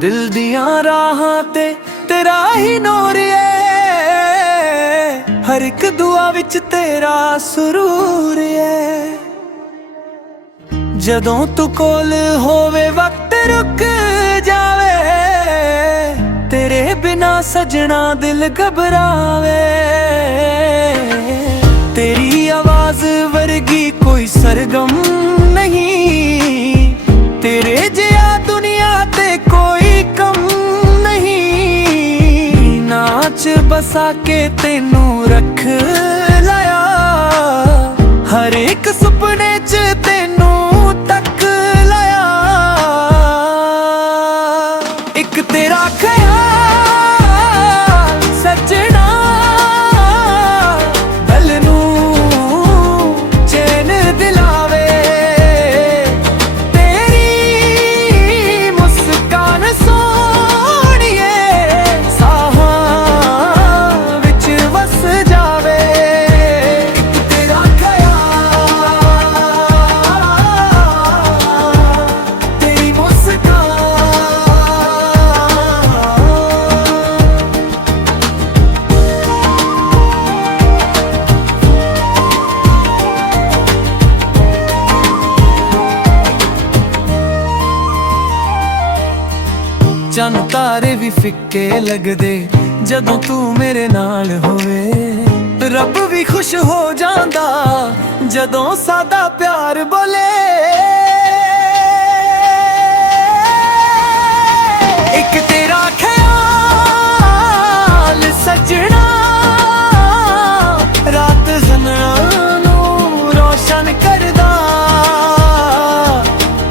दिल दियां राहां ते तेरा ही नूर है, हर एक दुआ विच तेरा सुरूर है। जदों तू कोल होवे वक्त रुक जावे, तेरे बिना सजना दिल घबरावे। तेरी आवाज वर्गी कोई सरगम नहीं, तेरे जिया दुनिया ते कोई कम नहीं। नाच बसा के तेनू रख लाया, हर एक सुपने च तेनू तक लाया। एक तेरा ख्याल सजना दिल नू चैन दिलावे। तेरी मुस्कान सोहणिए साहां विच वस जावे। एक तेरा ख्याल तेरी मुस्कान। चन्न तारे भी फिक्के लगदे जदों तू मेरे नाल होवे। रब भी खुश हो जांदा जदों सादा प्यार बोले। एक तेरा ख्याल सजना रात ज़नना नू रोशन करदा।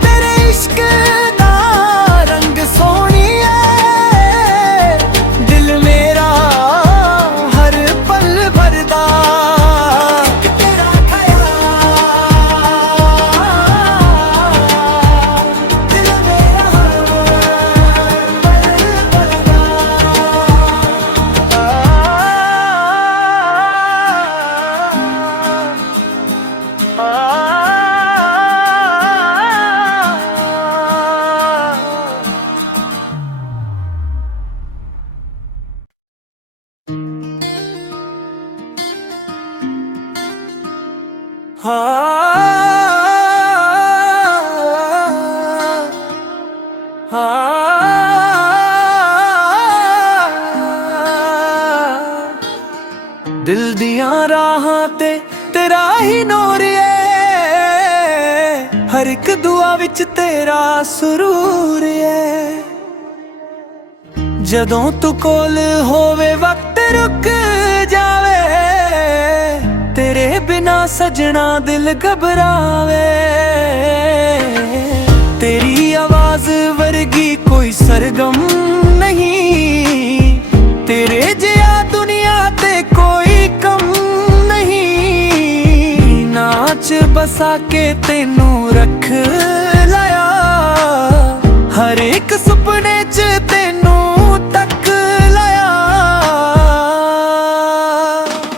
तेरे इश्क दा रंग सोहणिए दिल मेरा हर पल भरदा। एक तेरा ख्याल दिल मेरा हर पल भरदा। दिल दियां राहां ते तेरा ही नूर है, हर एक दुआ विच तेरा सुरूर है। जदों तू कोल होवे वक्त रुक जावे, तेरे बिना सजना दिल घबरावे। तेरी आवाज वर्गी कोई सरगम नहीं, तेरे जिया दुनिया ते कोई कम नहीं। नाच बसा के तेनू रख लाया, हर एक सुपने च तेनू तक लाया।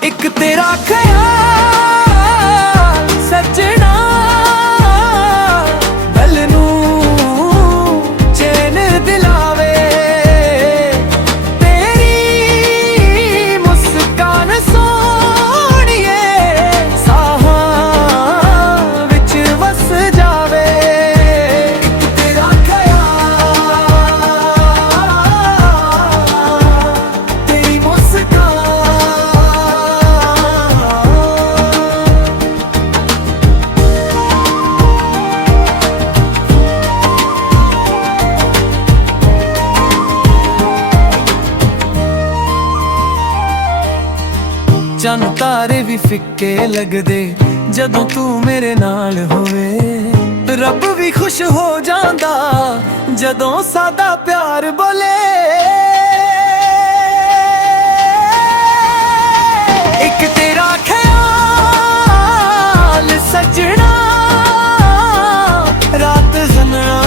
एक तेरा ख्याल सजना दिल नू चैन दिलावे। तेरी मुस्कान सोहणिए साहां विच वस जावे। एक तेरा ख्याल तेरी मुस्कान। चन्न तारे भी फिक्के लगदे जदों तू मेरे नाल होवे। रब भी खुश हो जांदा जदों सादा प्यार बोले। एक तेरा ख्याल सजना रात ज़नना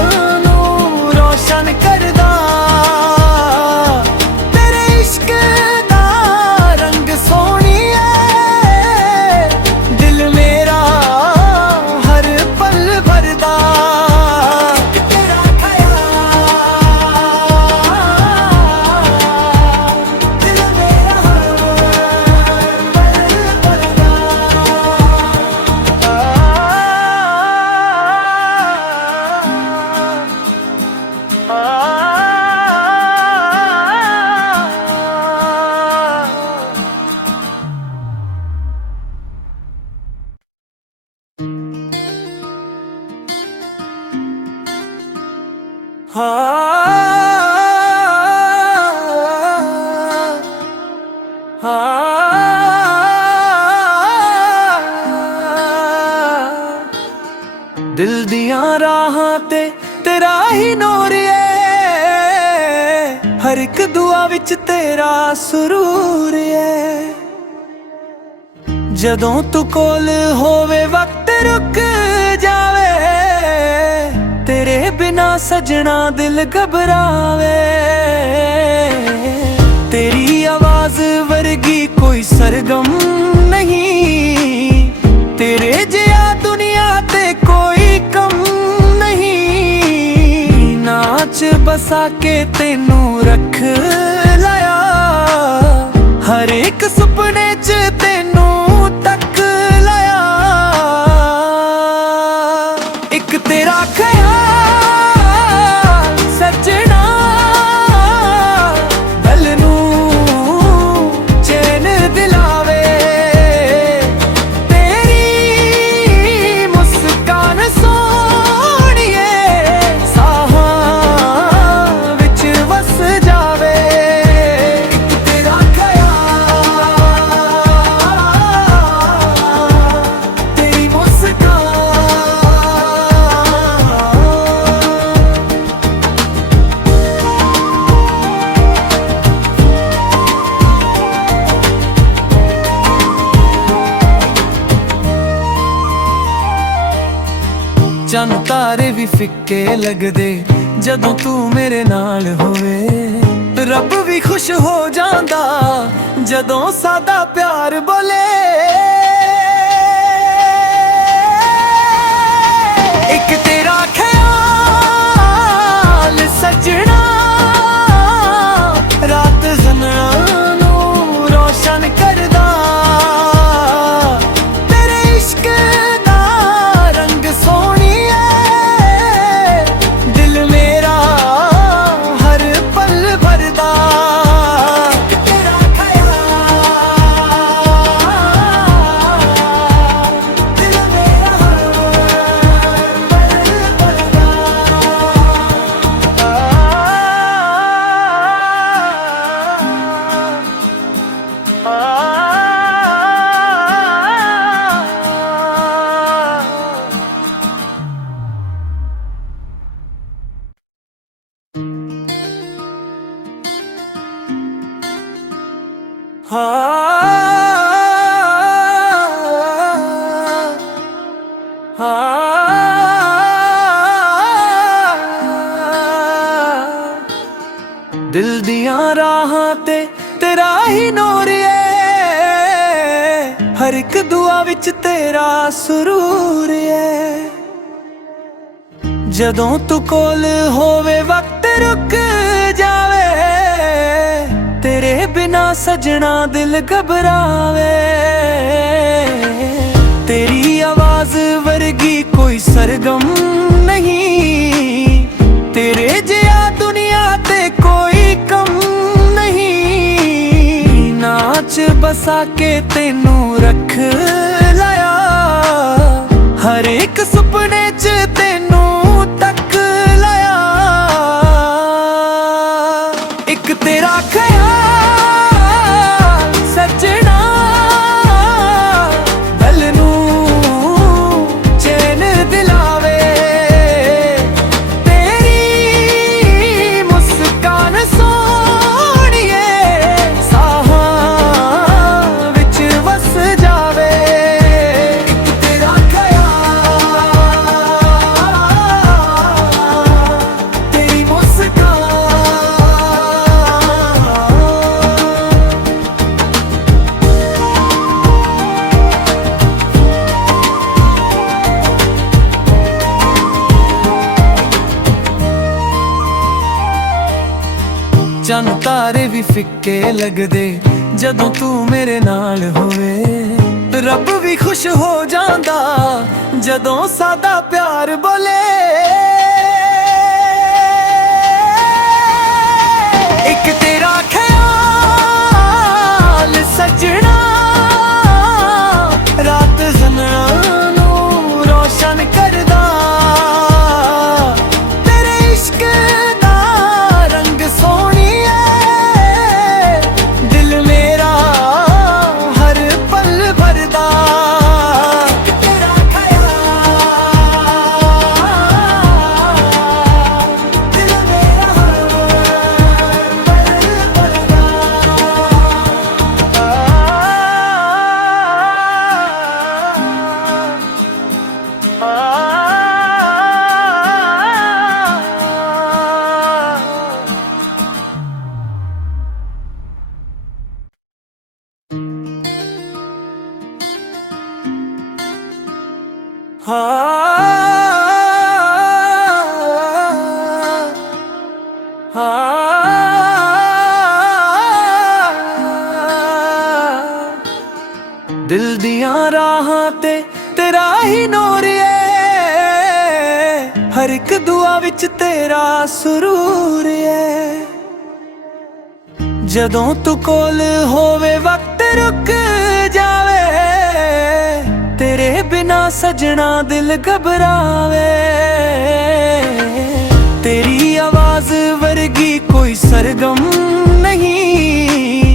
नू रोशन करदा। तेरे इश्क दिल दियां राहां ते तेरा ही नूर है, हर एक दुआ विच तेरा सुरूर है। जदों तू कोल होवे वक्त रुक जावे, तेरे बिना सजना दिल घबरावे। तेरी आवाज वर्गी कोई सरगम नहीं, तेरे जिया दुनिया ते कोई कम नहीं। नाच बसा के तेनू रख लाया, हर एक सुपने च तेनू तक लाया। एक तेरा ख्याल सजना दिल नू चैन दिलावे। तेरी मुस्कान सोहणिए साहां विच वस जावे। एक तेरा ख्याल तेरी चन तारे भी फिक्के लगदे जदों तू मेरे नाल होवे। रब भी खुश हो जांदा जदों सादा प्यार बोले। एक तेरा ख्याल सजना रात ज़नना नू रोशन करदा। तेरे इश्क दा रंग सोहणिए दिल मेरा हर पल भरदा। तेरा ख्याल दिल मेरा हर पल भरदा। दिल दियां राहां ते तेरा ही नूर है, हर एक दुआ विच तेरा सुरूर है। जदों तू कोल होवे वक्त रुक जावे, तेरे बिना सजना दिल घबरावे। तेरी आवाज वर्गी कोई सरगम नहीं, तेरे जिया दुनिया ते कोई कम नहीं। नाच बसा के तेनू रख लाया, हर एक सुपने च तेनू तक लाया। एक तेरा ख्याल सजना दिल नू चैन दिलावे। तेरी मुस्कान सोहणिए साहां विच वस जावे। एक तेरा ख्याल तेरी मुस्कान। चन तारे भी फिक्के लगदे जदों तू मेरे नाल होवे। रब भी खुश हो जांदा जदों सादा प्यार बोले। एक तेरा ख्याल सजना रात ज़नना नू रोशन करदा। तेरे इश्क ਦੀਆਂ ਰਾਹਾਂ ਤੇ ਤੇਰਾ ਹੀ ਨੂਰ ਏ, ਹਰ ਇੱਕ ਦੁਆ ਵਿੱਚ ਤੇਰਾ ਸਰੂਰ ਏ। ਜਦੋਂ ਤੂੰ ਕੋਲ ਹੋਵੇ ਵਕਤ ਰੁਕ ਜਾਵੇ, ਤੇਰੇ ਬਿਨਾ ਸਜਣਾ ਦਿਲ ਘਬਰਾਵੇ। तेरी आवाज वर्गी कोई सरगम नहीं,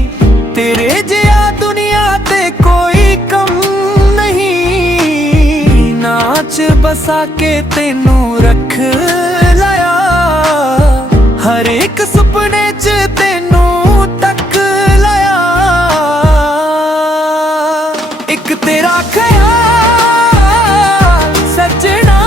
तेरे जिया दुनिया ते कोई कम नहीं। नाच बसा के तेनू रख लाया, हर एक सुपने च तेनू तक लाया। एक तेरा ख्याल सजना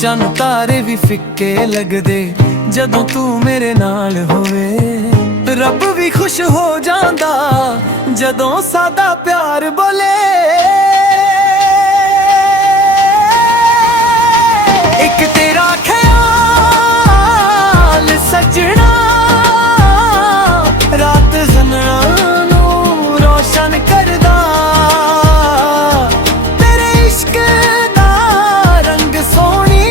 ਚੰਨ ਤਾਰੇ ਵੀ ਫਿੱਕੇ ਲੱਗਦੇ ਜਦੋਂ ਤੂੰ ਮੇਰੇ ਨਾਲ ਹੋਵੇ। ਰੱਬ ਵੀ ਖੁਸ਼ ਹੋ ਜਾਂਦਾ ਜਦੋਂ ਸਾਦਾ ਪਿਆਰ ਬੋਲੇ। ਇੱਕ ਤੇਰਾ ਖਿਆਲ ਸਜਣਾ ਰਾਤ ਜ਼ਨਣਾ ਨੂੰ ਰੋਸ਼ਨ ਕਰਦਾ। ਤੇਰੇ ਇਸ਼ਕ ਦਾ ਰੰਗ ਸੋਹਣੀ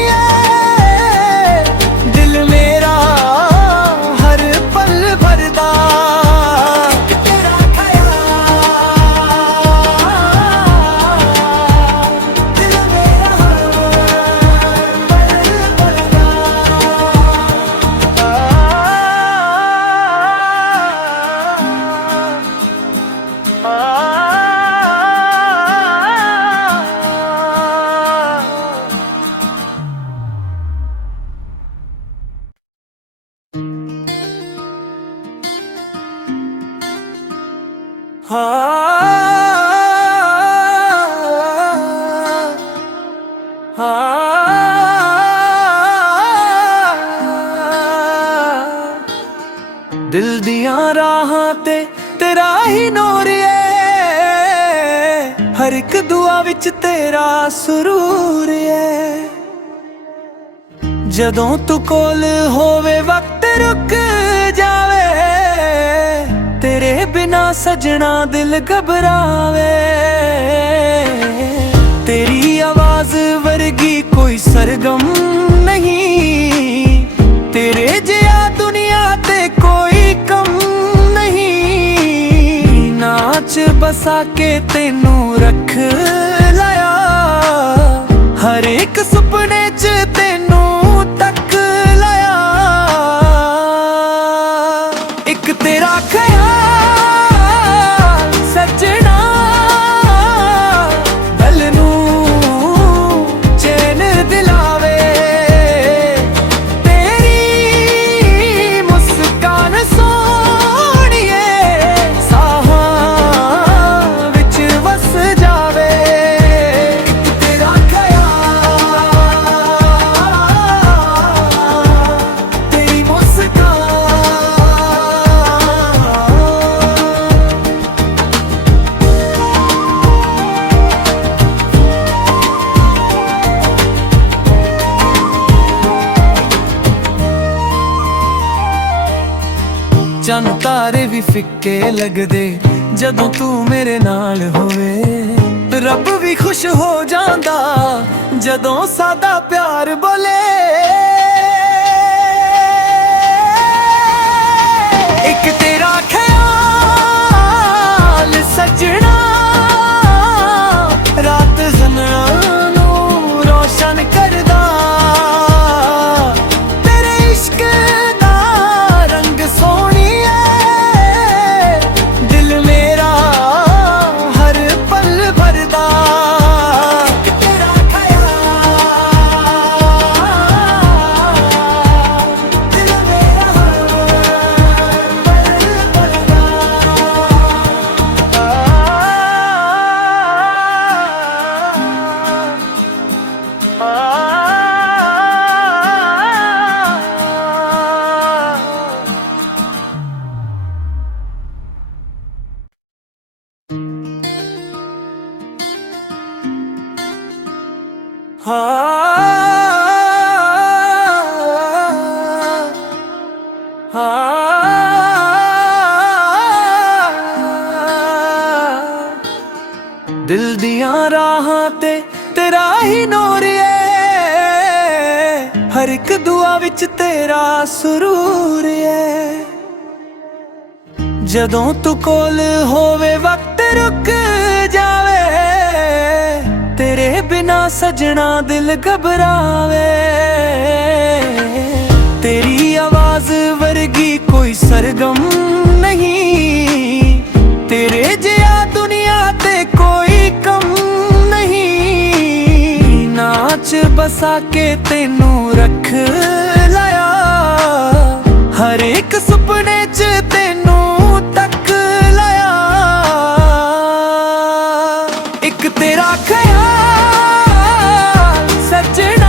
दिल दियां राहां ते तेरा ही नूर ए, हर एक दुआ विच तेरा सुरूर ए। जदों तू कोल होवे वक्त रुक जावे, तेरे बिना सजना दिल घबरावे। तेरी आवाज वर्गी कोई सरगम नहीं, तेरे जिया दुनिया ते कोई कम नहीं। नाच बसा के तेनू रख लाया, हर एक सुपने च तेनू तक लाया। एक तेरा ख्याल सजना दिल नू चैन दिलावे। ਚੰਨ ਤਾਰੇ ਵੀ ਫਿੱਕੇ ਲੱਗਦੇ ਜਦੋਂ ਤੂੰ ਮੇਰੇ ਨਾਲ ਹੋਵੇ। ਰੱਬ ਵੀ ਖੁਸ਼ ਹੋ ਜਾਂਦਾ ਜਦੋਂ ਸਾਦਾ ਪਿਆਰ ਬੋਲੇ। ਇੱਕ ਤੇਰਾ ਖਿਆਲ ਸਜਣਾ ਰਾਤ ਜ਼ਨਣਾ ਨੂੰ ਰੋਸ਼ਨ ਕਰਦਾ। ਤੇਰੇ ਇਸ਼ਕ ਦਾ ਰੰਗ ਸੋਹਣੀ ਦਿਲ ਦੀਆਂ ਰਾਹਾਂ ਤੇ ਤੇਰਾ ਹੀ ਨੂਰ ਏ, ਹਰ ਇੱਕ ਦੁਆ ਵਿੱਚ ਤੇਰਾ ਸਰੂਰ ਏ। ਜਦੋਂ ਤੂੰ ਕੋਲ ਹੋਵੇ ਵਕਤ ਰੁਕ ਜਾਵੇ, ਤੇਰੇ ਬਿਨਾ ਸਜਣਾ ਦਿਲ ਘਬਰਾਵੇ। ਤੇਰੀ ਆਵਾਜ਼ ਵਰਗੀ ਕੋਈ ਸਰਗਮ ਨਹੀਂ, ਤੇਰੇ ਜਿਹਾ ਦੁਨੀਆ ਤੇ ਕੋਈ ਕਮ ਨਹੀਂ। ਨਾਚ ਬਸਾ ਕੇ ਤੈਨੂੰ ਰੱਖ ਲਾਇਆ, ਹਰ ਇੱਕ ਸੁਪਨੇ 'ਚ ਤੈਨੂੰ ਤੱਕ ਲਾਇਆ। ਇੱਕ ਤੇਰਾ ਖਿਆਲ ਸੱਜਣਾ